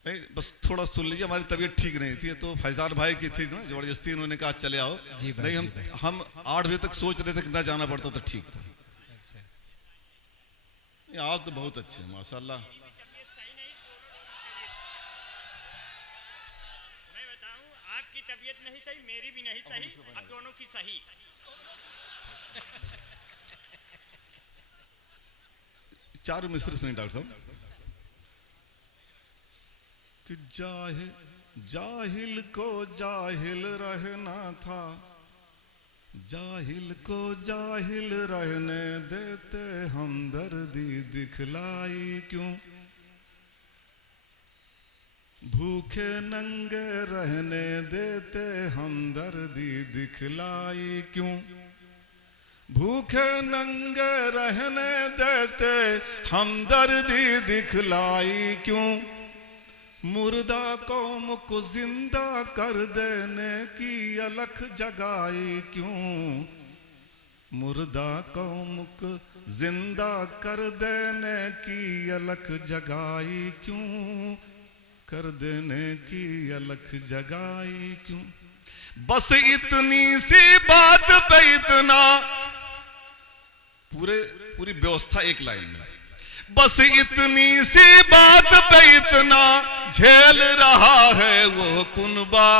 नहीं, बस थोड़ा सुन लीजिए, हमारी तबीयत ठीक नहीं थी तो फैजान भाई की थी ना, जबरदस्ती उन्होंने कहा चले आओ। जी भाई, नहीं, जी भाई। हम 8 बजे तक सोच रहे थे कि ना जाना पड़ता तो ठीक था। अच्छा। ये आप तो बहुत अच्छे हैं माशाल्लाह। मैं बताऊं, आपकी तबीयत नहीं सही, मेरी भी नहीं सही, अब दोनों की सही। चार मिस्र सुनिए डॉक्टर साहब कि जाहिल को जाहिल रहना था, जाहिल को जाहिल रहने देते, हमदर्दी दिखलाई क्यों, भूखे नंगे रहने देते, हमदर्दी दिखलाई क्यों, भूखे नंगे रहने देते, हमदर्दी दिखलाई क्यों, मुर्दा कौम को जिंदा कर देने की अलख जगाई क्यों, मुर्दा कौम को जिंदा कर देने की अलख जगाई क्यों, कर देने की अलख जगाई क्यों, बस इतनी सी बात पे इतना, पूरी व्यवस्था एक लाइन में, बस इतनी सी बात पे इतना झेल रहा है वो कुनबा,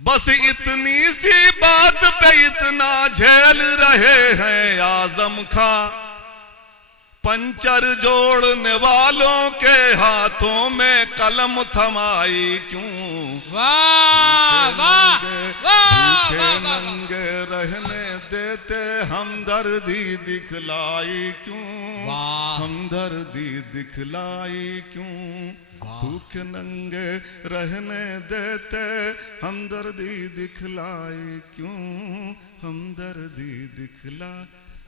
बस इतनी सी बात पे इतना झेल रहे हैं आजम खां, पंचर जोड़ने वालों के हाथों में कलम थमाई क्यों, वाह वाह भूखे नंगे रहने देते, हमदर्दी दिखलाई क्यों, वाह। हमदर्दी दिखलाई क्यों, भूखे नंगे रहने देते, हमदर्दी दिखलाई क्यों, हमदर्दी दिखला।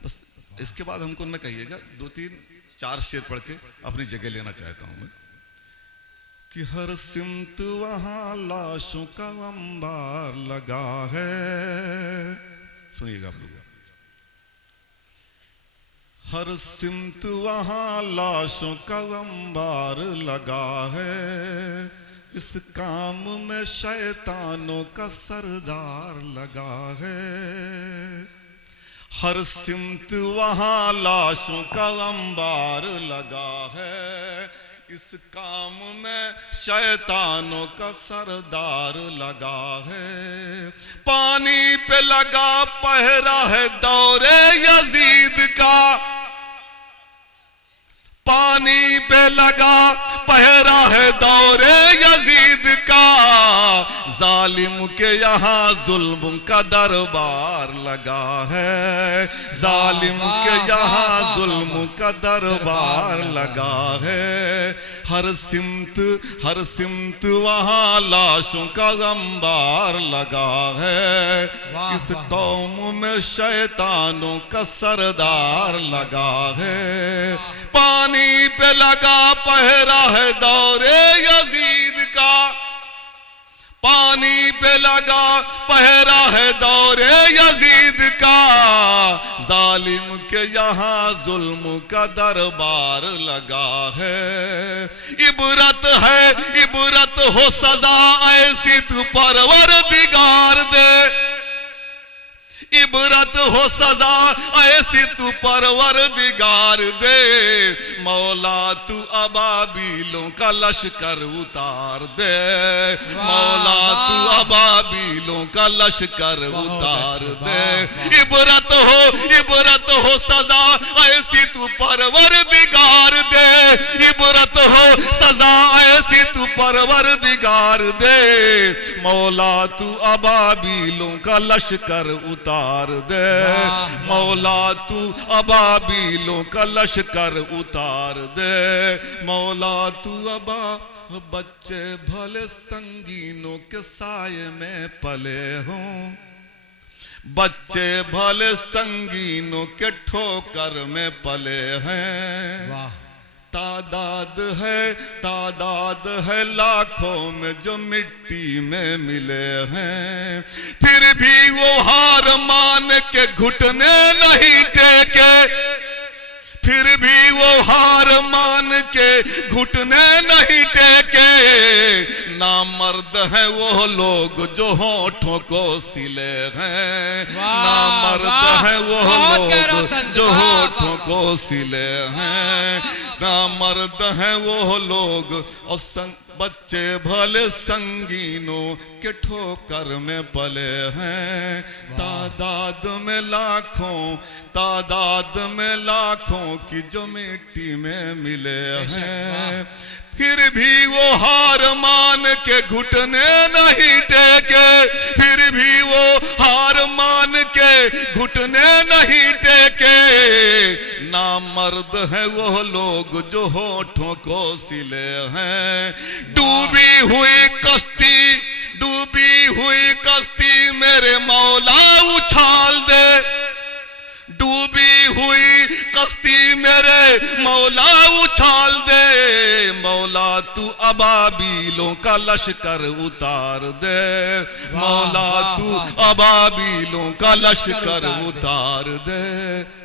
बस इसके बाद हमको न कहिएगा, 2-3-4 शेर पढ़ के अपनी जगह लेना चाहता हूं मैं कि हर सिमत वहां लाशों का अंबार लगा है, सुनिएगा आप लोग, हर सिमत वहां लाशों का अंबार लगा है, इस काम में शैतानों का सरदार लगा है, हर सिमत वहां लाशों का अंबार लगा है, इस काम में शैतानों का सरदार लगा है, पानी पे लगा पहरा है दौरे यजीद का, पानी पे लगा पहरा है दौरे यजीद का, जालिम के यहाँ जुल्म का दरबार लगा है, जालिम के यहाँ जुल्म का दरबार लगा है, हर सिमत वहाँ लाशों का अंबार लगा है, इस कौम में शैतानों का सरदार लगा है, पानी पे लगा पहरा है दौरे यजीद का, पानी पे लगा पहरा है दौरे यजीद का, जालिम के यहाँ जुल्म का दरबार लगा है, इबरत हो सजा ऐसी तू परवरदिगार दे, इबरत हो सजा ऐसी तू परवरदिगार दे, मौला तू अबाबीलों का लश्कर उतार दे, मौला तू अबाबीलों का लश्कर उतार दे, इबरत हो सजा ऐसी तू परवरदिगार दे, इबरत हो सजा ऐसी तू परवरदिगार दे, मौला तू अबाबीलों का लश्कर उतार दे, मौला तू अबाबीलों का लश्कर उतार दे, मौला तू बच्चे भले संगीनों के साये में पले हों, बच्चे भले संगीनों के ठोकर में पले हैं, तादाद है लाखों में जो मिट्टी में मिले हैं, फिर भी वो हार मान के घुटने नहीं टेके, फिर भी वो हार मान के घुटने नहीं टेके। ना मर्द है वो लोग जो होठों को सिले हैं, ना मर्द है वो लोग जो होठों को सिले हैं, ना मर्द है वो लोग। और बच्चे भले संगीनों के ठोकर में पले हैं, तादाद में लाखों, तादाद में लाखों की जो मिट्टी में मिले हैं। फिर भी वो हार मान के घुटने नहीं टेके, फिर भी वो हार मान के घुटने नहीं टेके। ना मर्द है वो लोग जो होठों को सिले हैं। डूबी हुई कश्ती, डूबी हुई कश्ती मेरे मौला उछाल दे, डूबी हुई कश्ती मेरे मौला उछाल दे। मौला तू अबाबीलों का लश्कर उतार दे, मौला तू अबाबीलों का लश्कर उतार दे।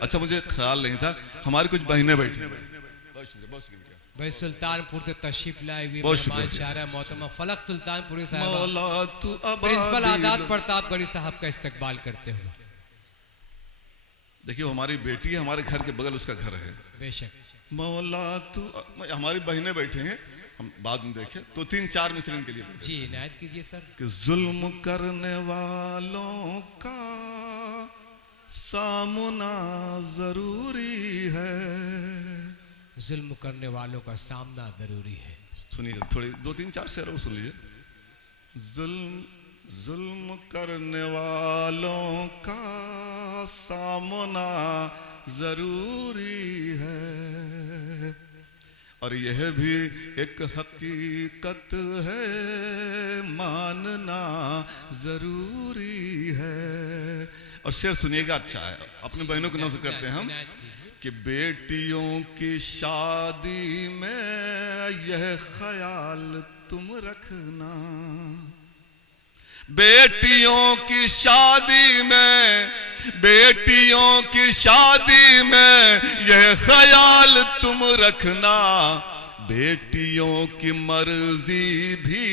अच्छा, मुझे ख्याल नहीं था हमारी कुछ बहनें बैठी हैं। भाई सुल्तानपुर से तशरीफ लाए हुए मेहमान शायरा मोहतरमा फलक सुल्तानपुरी साहब, मौला तू प्रिंसिपल आजाद प्रतापगढ़ी साहब का इस्तकबाल करते हुए। देखिए हमारी बेटी है, हमारे घर के बगल उसका घर है। बेशक। मौला तू, हमारी बहनें बैठे हैं, हम बाद में देखें तो 3-4 मिसरे के लिए जी इनायत कीजिए सर। कि जुल्म करने वालों का सामना जरूरी है, जुल्म करने वालों का सामना जरूरी है। सुनिए थोड़ी 2-3-4 शेर और सुन लीजिए। जुल्म करने वालों का सामना जरूरी है, और यह भी एक हकीकत है, मानना जरूरी है। और शेर सुनिएगा, अच्छा है, अपने बहनों को नजर करते हैं हम कि बेटियों की शादी में यह ख्याल तुम रखना, बेटियों की शादी में, बेटियों की शादी में यह ख्याल तुम रखना, बेटियों की मर्जी भी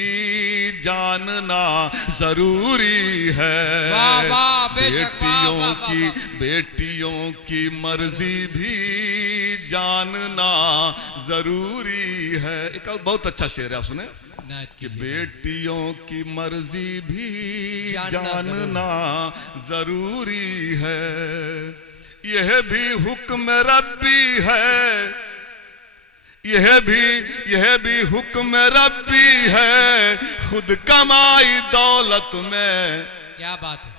जानना जरूरी है। बेटियों की मर्जी भी जानना जरूरी है। एक बहुत अच्छा शेर है, आप सुने कि बेटियों की मर्जी भी जानना जरूरी है, यह भी हुक्म रब्बी है, यह भी हुक्म रब्बी है, खुद कमाई दौलत में। क्या बात है।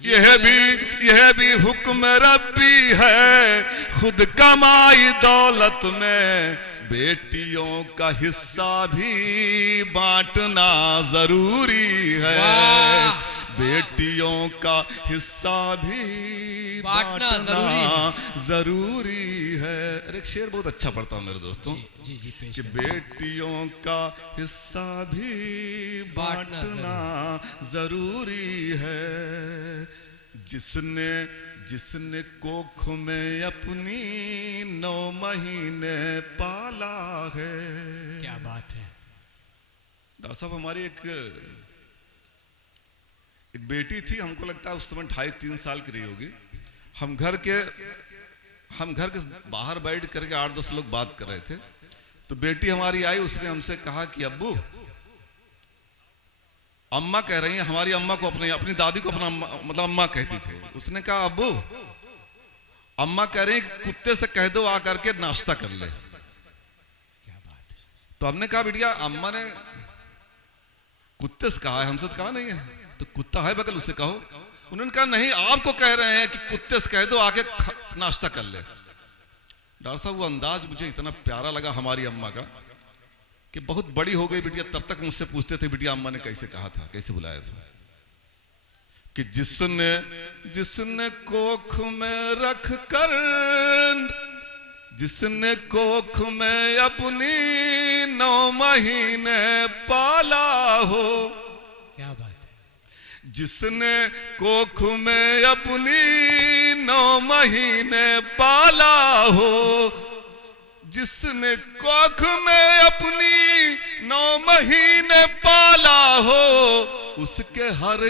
यह भी हुक्म रब्बी है, खुद कमाई दौलत में, बेटियों का हिस्सा भी बांटना जरूरी है, बेटियों का हिस्सा भी बांटना जरूरी है। एक शेर बहुत अच्छा पढ़ता हूँ मेरे दोस्तों, कि बेटियों का हिस्सा भी बांटना जरूरी है, जिसने कोख में अपनी 9 महीने पाला है। क्या बात है। डॉक्टर साहब, हमारी एक बेटी थी, हमको लगता है उस समय 2.5-3 साल की रही होगी। हम घर के बाहर बैठ करके 8-10 लोग बात कर रहे थे, तो बेटी हमारी आई, उसने हमसे कहा कि अब्बू, अम्मा कह रही हैं, हमारी अम्मा को अपनी दादी को अपना मतलब अम्मा कहती थी। उसने कहा अब्बू, अम्मा कह रही हैं कुत्ते से कह दो आकर के नाश्ता कर ले। क्या बात है। तो हमने कहा बेटिया, अम्मा ने कुत्ते से कहा है, हमसे तो कहा नहीं है, तो कुत्ता है बगल, उससे कहो। उन्होंने कहा नहीं, आपको कह रहे हैं कि कुत्ते से कह दो आके नाश्ता कर ले। डॉक्टर साहब, वो अंदाज मुझे इतना प्यारा लगा हमारी अम्मा का कि बहुत बड़ी हो गई बिटिया, तब तक मुझसे पूछते थे बिटिया अम्मा ने कैसे कहा था, कैसे बुलाया था, कि जिसने कोख में रख कर, जिसने कोख में अपनी 9 महीने पाला हो। क्या बात है। जिसने कोख में अपनी 9 महीने पाला हो, जिसने कोख में अपनी 9 महीने पाला हो, उसके हर